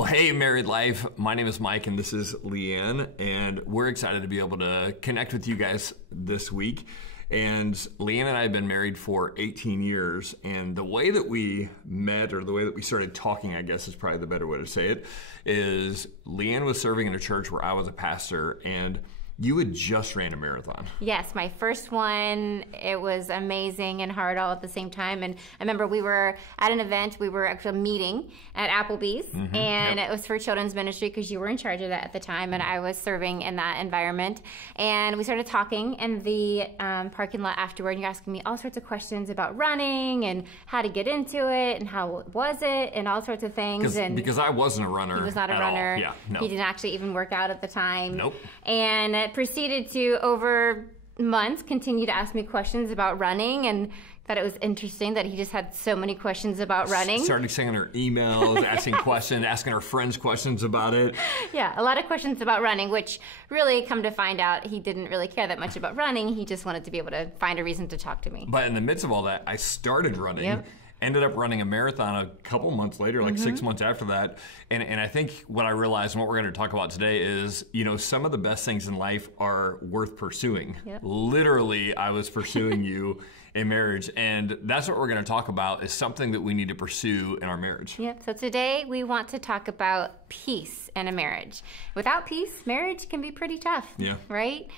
Well, hey, Married Life. My name is Mike, and this is Leanne, and we're excited to be able to connect with you guys this week. And Leanne and I have been married for 18 years, and the way that we met, or the way that we started talking, I guess is probably the better way to say it, is Leanne was serving in a church where I was a pastor, and you had just ran a marathon. Yes, my first one. It was amazing and hard all at the same time. And I remember we were at an event. We were actually meeting at Applebee's, and it was for children's ministry because you were in charge of that at the time, and I was serving in that environment. And we started talking in the parking lot afterward, and you're asking me all sorts of questions about running and how to get into it and how was it and all sorts of things. Because I wasn't a runner. He was not a runner. Yeah, no. He didn't actually even work out at the time. Nope. And proceeded to, over months, continue to ask me questions about running, and thought it was interesting that he just had so many questions about running. Started sending her emails, asking questions, asking her friends questions about it. Yeah, a lot of questions about running, which really, come to find out, he didn't really care that much about running. He just wanted to be able to find a reason to talk to me. But in the midst of all that, I started running. Yep. Ended up running a marathon a couple months later, like 6 months after that. And I think what I realized and what we're going to talk about today is, you know, some of the best things in life are worth pursuing. Yep. Literally, I was pursuing you in marriage. And that's what we're going to talk about, is something that we need to pursue in our marriage. Yep. So today we want to talk about peace in a marriage. Without peace, marriage can be pretty tough. Yeah. Right?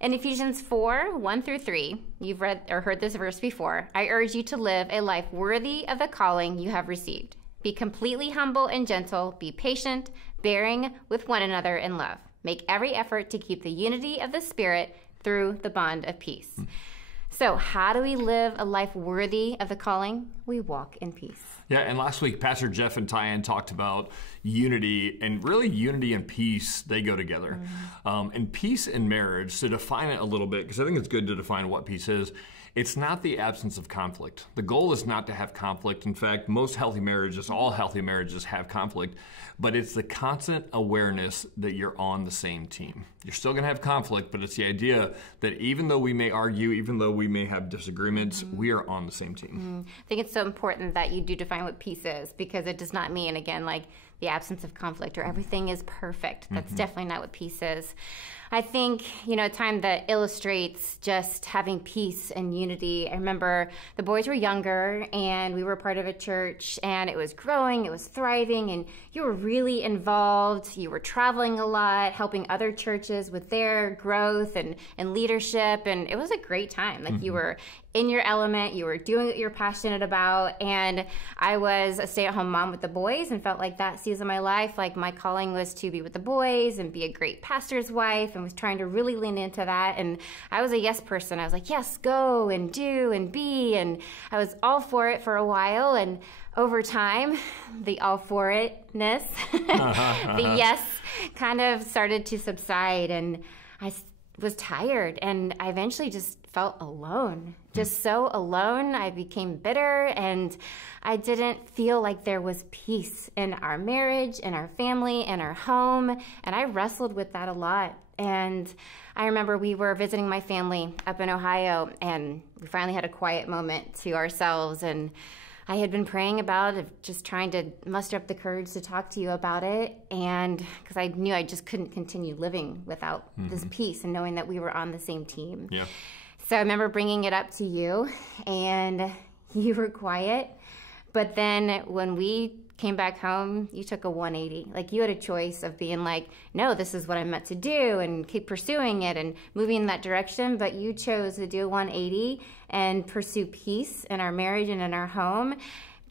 In Ephesians 4:1-3, you've read or heard this verse before. I urge you to live a life worthy of the calling you have received. Be completely humble and gentle. Be patient, bearing with one another in love. Make every effort to keep the unity of the Spirit through the bond of peace. So how do we live a life worthy of the calling? We walk in peace. Yeah, and last week, Pastor Jeff and Tyann talked about unity, and really unity and peace, they go together. And peace in marriage, to define it a little bit, because I think it's good to define what peace is, it's not the absence of conflict. The goal is not to have conflict. In fact, most healthy marriages, all healthy marriages have conflict, but it's the constant awareness that you're on the same team. You're still going to have conflict, but it's the idea that even though we may argue, even though we may have disagreements, we are on the same team. I think it's so important that you do define what peace is, because it does not mean, again, like the absence of conflict or everything is perfect. That's definitely not what peace is. I think, you know, a time that illustrates just having peace and unity. I remember the boys were younger and we were part of a church, and it was growing, it was thriving, and you were really involved. You were traveling a lot, helping other churches with their growth and leadership, and it was a great time. Like you were in your element, you were doing what you're passionate about, and I was a stay-at-home mom with the boys and felt like that season of my life, like my calling was to be with the boys and be a great pastor's wife, and was trying to really lean into that. And I was a yes person. I was like, yes, go and do and be, and I was all for it for a while, and over time, the all for itness, the yes kind of started to subside, and I was tired, and I eventually just felt alone, just so alone. I became bitter, and I didn't feel like there was peace in our marriage, in our family, in our home, and I wrestled with that a lot. And I remember we were visiting my family up in Ohio, and we finally had a quiet moment to ourselves, and I had been praying about it, just trying to muster up the courage to talk to you about it, and because I knew I just couldn't continue living without this peace and knowing that we were on the same team. Yeah. So I remember bringing it up to you, and you were quiet, but then when we came back home, you took a 180. Like, you had a choice of being like, no, this is what I'm meant to do, and keep pursuing it and moving in that direction, but you chose to do a 180 and pursue peace in our marriage and in our home,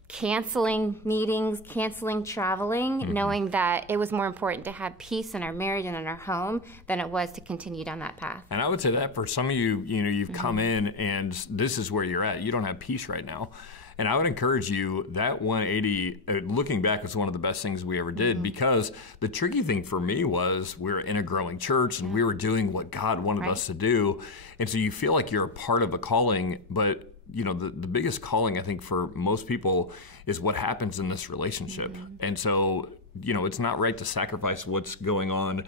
canceling meetings, canceling traveling, knowing that it was more important to have peace in our marriage and in our home than it was to continue down that path. And I would say that for some of you, you know, you've come in and this is where you're at. You don't have peace right now. And I would encourage you, that 180, looking back, is one of the best things we ever did, because the tricky thing for me was we were in a growing church and we were doing what God wanted us to do. And so you feel like you're a part of a calling, but you know, the biggest calling, I think, for most people is what happens in this relationship. And so it's not right to sacrifice what's going on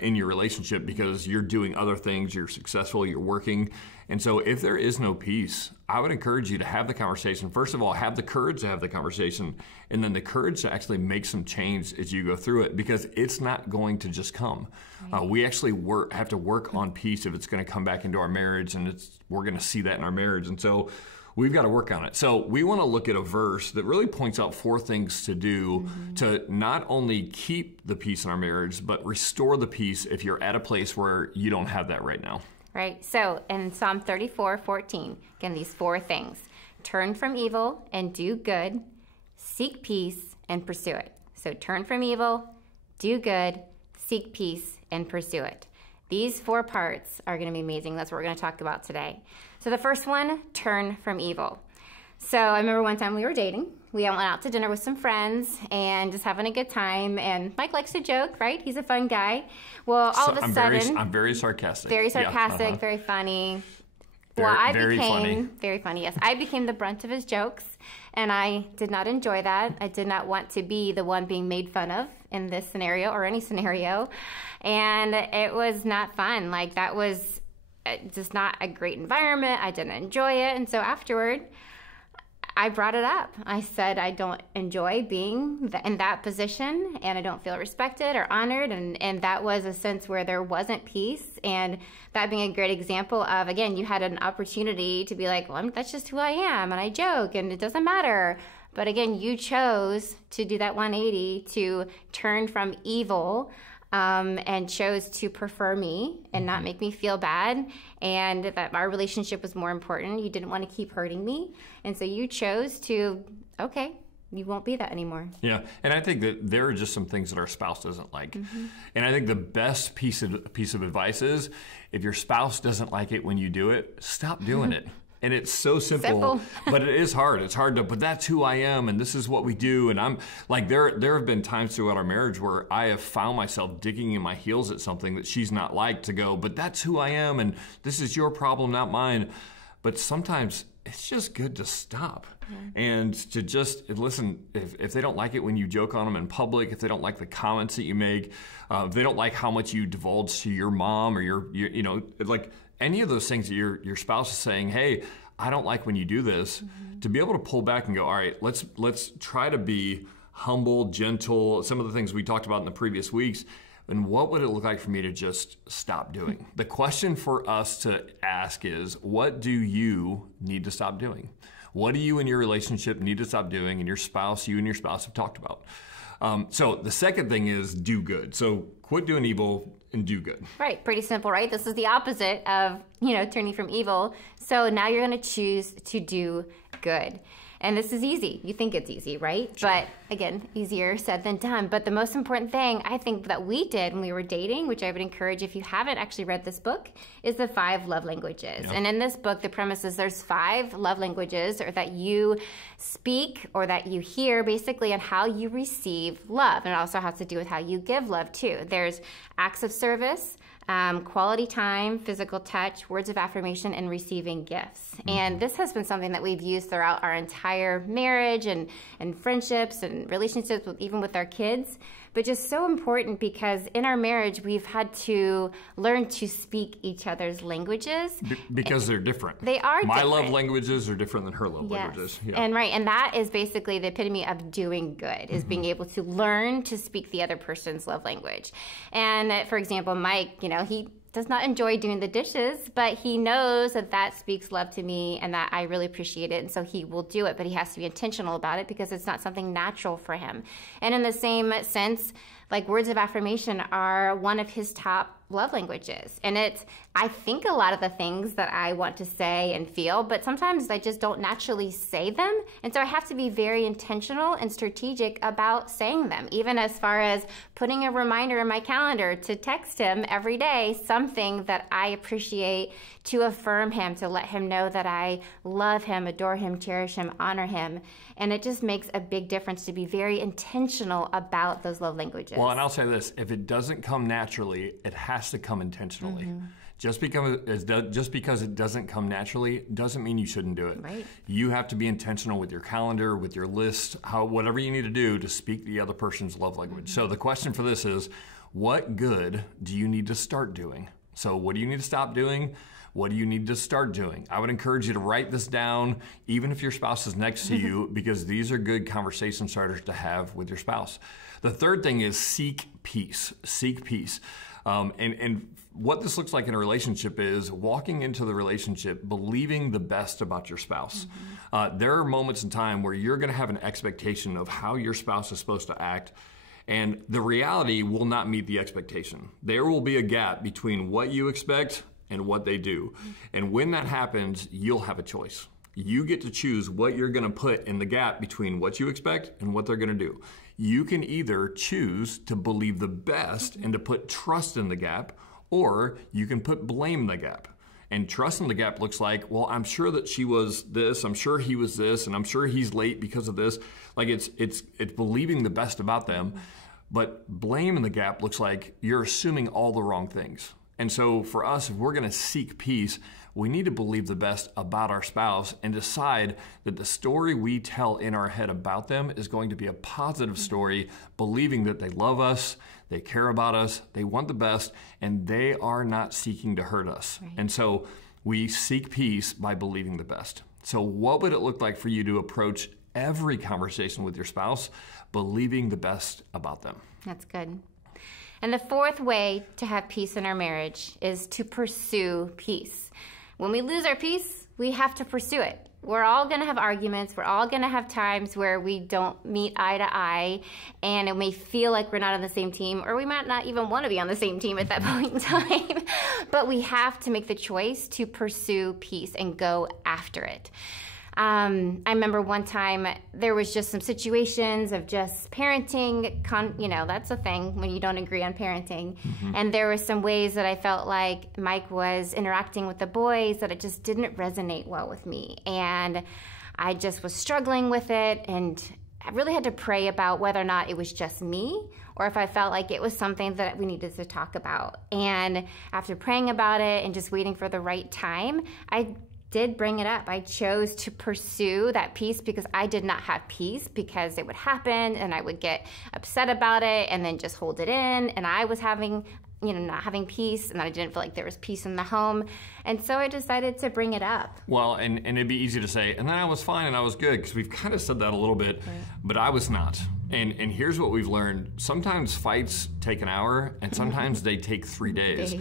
in your relationship because you're doing other things, you're successful, you're working. And so if there is no peace, I would encourage you to have the conversation. First of all, have the courage to have the conversation, and then the courage to actually make some change as you go through it, because it's not going to just come. Right. We actually have to work on peace if it's going to come back into our marriage, and we're going to see that in our marriage. And so we've got to work on it. So we want to look at a verse that really points out 4 things to do to not only keep the peace in our marriage, but restore the peace if you're at a place where you don't have that right now. Right. So in Psalm 34:14, again, these 4 things: turn from evil and do good, seek peace and pursue it. So turn from evil, do good, seek peace and pursue it. These 4 parts are going to be amazing. That's what we're going to talk about today. So the first one, turn from evil. So I remember one time we were dating. We went out to dinner with some friends and just having a good time. And Mike likes to joke, right? He's a fun guy. Well, all of a sudden... I'm very sarcastic. Very sarcastic, yeah, very funny. Very funny, yes. I became the brunt of his jokes, and I did not enjoy that. I did not want to be the one being made fun of in this scenario or any scenario. And it was not fun. Like, that was just not a great environment. I didn't enjoy it. And so afterward, I brought it up. I said I don't enjoy being in that position, and I don't feel respected or honored, and that was a sense where there wasn't peace. And that being a great example of, again, you had an opportunity to be like, well, that's just who I am, and I joke, and it doesn't matter. But again, you chose to do that 180, to turn from evil, and chose to prefer me and not make me feel bad, and that our relationship was more important. You didn't want to keep hurting me, and so you chose to, okay, you won't be that anymore. Yeah, and I think that there are just some things that our spouse doesn't like. And I think the best piece of advice is, if your spouse doesn't like it when you do it, stop doing it. And it's so simple, but it is hard. It's hard but that's who I am, and this is what we do. And I'm like, there have been times throughout our marriage where I have found myself digging in my heels at something that she's not like, to go, but that's who I am, and this is your problem, not mine. But sometimes it's just good to stop and to just listen. If they don't like it when you joke on them in public, if they don't like the comments that you make, if they don't like how much you divulge to your mom or your like any of those things that your spouse is saying, hey, I don't like when you do this, to be able to pull back and go, all right, let's try to be humble, gentle, some of the things we talked about in the previous weeks. And what would it look like for me to just stop doing? The question for us to ask is, what do you need to stop doing? What do you in your relationship need to stop doing? And you and your spouse have talked about. So the second thing is do good. So quit doing evil and do good. Right. Pretty simple, right? This is the opposite of, turning from evil. So now you're going to choose to do good. And this is easy. You think it's easy, right? Sure. But again, easier said than done. But the most important thing I think that we did when we were dating, which I would encourage if you haven't actually read this book, is the 5 love languages. Yep. And in this book, the premise is there's 5 love languages or that you speak or that you hear, basically, on how you receive love. And it also has to do with how you give love too. There's acts of service, quality time, physical touch, words of affirmation, and receiving gifts. And this has been something that we've used throughout our entire marriage and friendships and relationships, even with our kids. But just so important, because in our marriage, we've had to learn to speak each other's languages. Because they're different. They are My different. love languages are different than her love languages. Yeah. And that is basically the epitome of doing good, is being able to learn to speak the other person's love language. And for example, Mike, he does not enjoy doing the dishes, but he knows that speaks love to me and that I really appreciate it. And so he will do it, but he has to be intentional about it because it's not something natural for him. And in the same sense, like, words of affirmation are one of his top love languages. And I think a lot of the things that I want to say and feel, but sometimes I just don't naturally say them. And so I have to be very intentional and strategic about saying them, even as far as putting a reminder in my calendar to text him every day something that I appreciate, to affirm him, to let him know that I love him, adore him, cherish him, honor him. And it just makes a big difference to be very intentional about those love languages. Well, and I'll say this, if it doesn't come naturally, it has to come intentionally. Just because it doesn't come naturally doesn't mean you shouldn't do it. Right. You have to be intentional with your calendar, with your list, whatever you need to do to speak the other person's love language. So the question for this is, what good do you need to start doing? So what do you need to stop doing? What do you need to start doing? I would encourage you to write this down, even if your spouse is next to you, because these are good conversation starters to have with your spouse. The third thing is seek peace. Seek peace. And what this looks like in a relationship is walking into the relationship believing the best about your spouse. There are moments in time where you're going to have an expectation of how your spouse is supposed to act, and the reality will not meet the expectation. There will be a gap between what you expect and what they do. And when that happens, you'll have a choice. You get to choose what you're going to put in the gap between what you expect and what they're going to do. You can either choose to believe the best and to put trust in the gap, or you can put blame in the gap. And trust in the gap looks like, well, I'm sure that she was this, I'm sure he was this, and I'm sure he's late because of this. Like it's believing the best about them. But blame in the gap looks like you're assuming all the wrong things. And so for us, if we're going to seek peace, we need to believe the best about our spouse and decide that the story we tell in our head about them is going to be a positive story, believing that they love us, they care about us, they want the best, and they are not seeking to hurt us. Right. And so we seek peace by believing the best. So what would it look like for you to approach every conversation with your spouse, believing the best about them? That's good. And the fourth way to have peace in our marriage is to pursue peace. When we lose our peace, we have to pursue it. We're all going to have arguments. We're all going to have times where we don't meet eye to eye, and it may feel like we're not on the same team, or we might not even want to be on the same team at that point in time. But we have to make the choice to pursue peace and go after it. I remember one time there was just some situations of just parenting, that's a thing when you don't agree on parenting. And there were some ways that I felt like Mike was interacting with the boys that it just didn't resonate well with me. And I just was struggling with it, and I really had to pray about whether or not it was just me or if I felt like it was something that we needed to talk about. And after praying about it and just waiting for the right time, I did bring it up. I chose to pursue that peace because I did not have peace, because it would happen and I would get upset about it and then just hold it in, and I was having, not having peace, and I didn't feel like there was peace in the home. And so I decided to bring it up. Well, and it'd be easy to say, and then I was fine and I was good, because we've kind of said that a little bit, but I was not. And here's what we've learned. Sometimes fights take an hour and sometimes they take 3 days.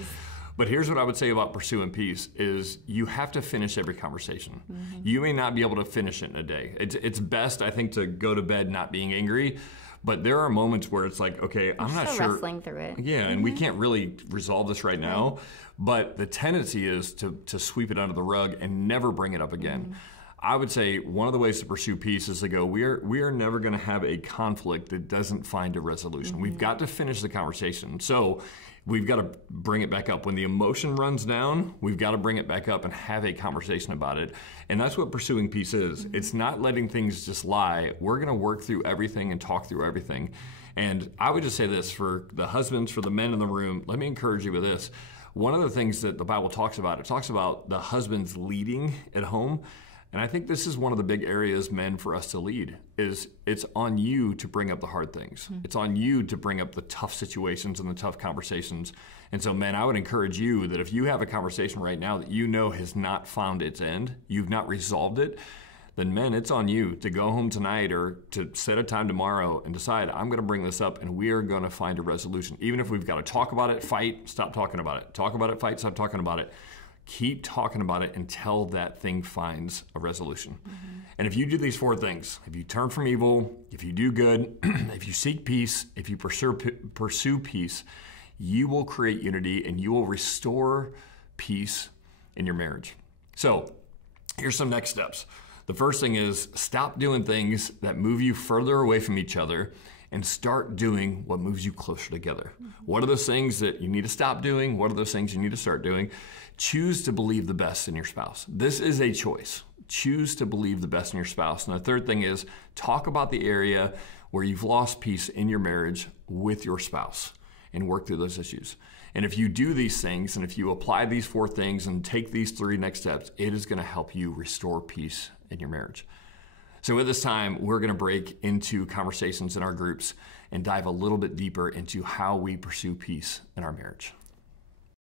But here's what I would say about pursuing peace is you have to finish every conversation. You may not be able to finish it in a day. It's best, I think, to go to bed not being angry, but there are moments where it's like, okay, I'm not sure. Wrestling through it. Yeah, and we can't really resolve this right now, but the tendency is to sweep it under the rug and never bring it up again. I would say one of the ways to pursue peace is to go, we are never going to have a conflict that doesn't find a resolution. We've got to finish the conversation. So we've got to bring it back up. When the emotion runs down, we've got to bring it back up and have a conversation about it. And that's what pursuing peace is. It's not letting things just lie. We're going to work through everything and talk through everything. And I would just say this for the husbands, for the men in the room, let me encourage you with this. One of the things that the Bible talks about, it talks about the husbands leading at home. And I think this is one of the big areas, men, for us to lead, is it's on you to bring up the hard things. It's on you to bring up the tough situations and the tough conversations. And so, men, I would encourage you that if you have a conversation right now that you know has not found its end, you've not resolved it, then men, it's on you to go home tonight or to set a time tomorrow and decide, I'm going to bring this up and we are going to find a resolution. Even if we've got to talk about it, fight, stop talking about it. Talk about it, fight, stop talking about it. Keep talking about it until that thing finds a resolution. And if you do these 4 things, if you turn from evil, if you do good, if you seek peace, if you pursue peace, you will create unity and you will restore peace in your marriage. So here's some next steps. The first thing is stop doing things that move you further away from each other and start doing what moves you closer together. What are those things that you need to stop doing? What are those things you need to start doing? Choose to believe the best in your spouse. This is a choice. Choose to believe the best in your spouse. And the third thing is talk about the area where you've lost peace in your marriage with your spouse and work through those issues. And if you do these things, and if you apply these 4 things and take these 3 next steps, it is going to help you restore peace in your marriage. So at this time, we're going to break into conversations in our groups and dive a little bit deeper into how we pursue peace in our marriage.